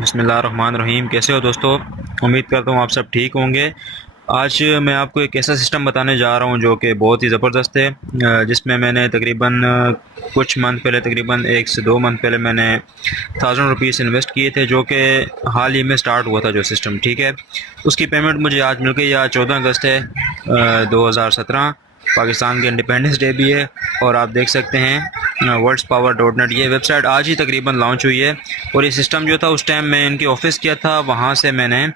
बिस्मिल्लाहिर्रहमानिर्रहीम। कैसे हो दोस्तों? उम्मीद करता हूँ आप सब ठीक होंगे। आज मैं आपको एक ऐसा सिस्टम बताने जा रहा हूँ जो कि बहुत ही ज़बरदस्त है, जिसमें मैंने तकरीबन कुछ मंथ पहले, तकरीबन 1 से 2 मंथ पहले मैंने 1000 रुपीज़ इन्वेस्ट किए थे, जो कि हाल ही में स्टार्ट हुआ था जो सिस्टम, ठीक है। उसकी पेमेंट मुझे आज मिल गई। आज 14 अगस्त है 2017। पाकिस्तान के इंडिपेंडेंस डे भी है। और आप देख सकते हैं worldspower.net, ये वेबसाइट आज ही तकरीबन लॉन्च हुई है। और ये सिस्टम जो था, उस टाइम मैं इनके ऑफिस किया था, वहाँ से मैंने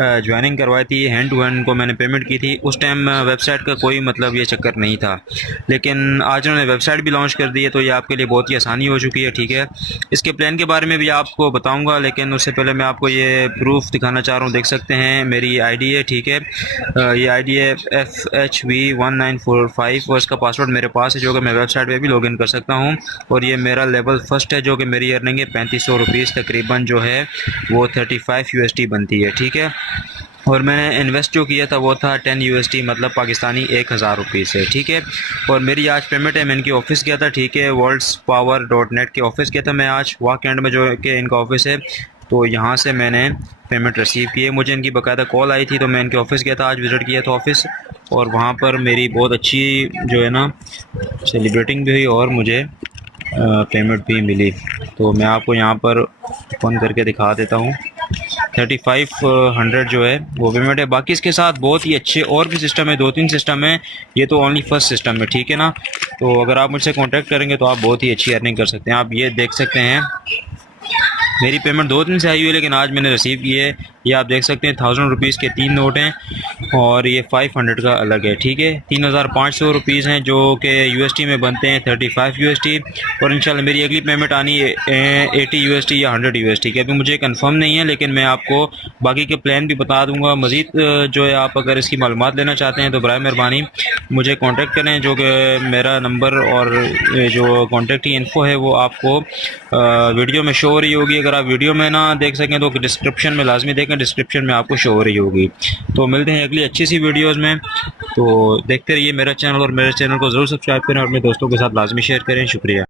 ज्वाइनिंग करवाई थी, हैंड टू हैंड को मैंने पेमेंट की थी। उस टाइम वेबसाइट का कोई मतलब ये चक्कर नहीं था, लेकिन आज उन्होंने वेबसाइट भी लॉन्च कर दी है, तो ये आपके लिए बहुत ही आसानी हो चुकी है, ठीक है। इसके प्लान के बारे में भी आपको बताऊंगा, लेकिन उससे पहले मैं आपको ये प्रूफ दिखाना चाह रहा हूँ। देख सकते हैं मेरी आईडी है, ठीक है। ये आईडी है FHV1945 और इसका पासवर्ड मेरे पास है, जो कि मैं वेबसाइट पे भी लॉगिन कर सकता हूँ। और ये मेरा लेवल फर्स्ट है, जो कि मेरी अर्निंग है 3500 रुपीज़, तकरीबन जो है वो 35 USD बनती है, ठीक है। और मैंने इन्वेस्ट जो किया था वो था 10 USD, मतलब पाकिस्तानी 1000 रुपये से, ठीक है। और मेरी आज पेमेंट है, मैं इनके ऑफिस गया था, ठीक है, worldspower.net के ऑफिस गया था मैं आज, वाक एंड में जो कि इनका ऑफिस है। तो यहाँ से मैंने पेमेंट रिसीव की है। मुझे इनकी बाकायदा कॉल आई थी, तो मैं इनके ऑफिस गया था, आज विज़िट किया था ऑफिस। और वहाँ पर मेरी बहुत अच्छी जो है ना सेलिब्रेटिंग भी हुई, और मुझे पेमेंट भी मिली। तो मैं आपको यहाँ पर ओपन करके दिखा देता हूँ। 3500 जो है वो पेमेंट है। बाकी इसके साथ बहुत ही अच्छे और भी सिस्टम है, 2-3 सिस्टम है, ये तो ओनली फर्स्ट सिस्टम है, ठीक है ना। तो अगर आप मुझसे कांटेक्ट करेंगे तो आप बहुत ही अच्छी अर्निंग कर सकते हैं। आप ये देख सकते हैं मेरी पेमेंट 2 दिन से आई हुई है, लेकिन आज मैंने रिसीव की है। ये आप देख सकते हैं 1000 रुपीज़ के 3 नोट हैं, और ये 500 का अलग है, ठीक है। 3500 रुपीज़ हैं, जो कि USD में बनते हैं 35 USD। और इंशाल्लाह मेरी अगली पेमेंट आनी है 80 USD या 100 USD की। अभी मुझे कंफर्म नहीं है, लेकिन मैं आपको बाकी के प्लान भी बता दूंगा। मज़ीद जो है, आप अगर इसकी मालूमात लेना चाहते हैं तो बराए मेहरबानी मुझे कांटेक्ट करें, जो कि मेरा नंबर और जो कांटेक्ट की इन्फो है वो आपको वीडियो में शो हो रही होगी। अगर आप वीडियो में ना देख सकें तो डिस्क्रिप्शन में लाजमी देखें, डिस्क्रिप्शन में आपको शो हो रही होगी। तो मिलते हैं अगली अच्छी सी वीडियोस में। तो देखते रहिए मेरा चैनल, और मेरे चैनल को ज़रूर सब्सक्राइब करें और अपने दोस्तों के साथ लाजमी शेयर करें। शुक्रिया।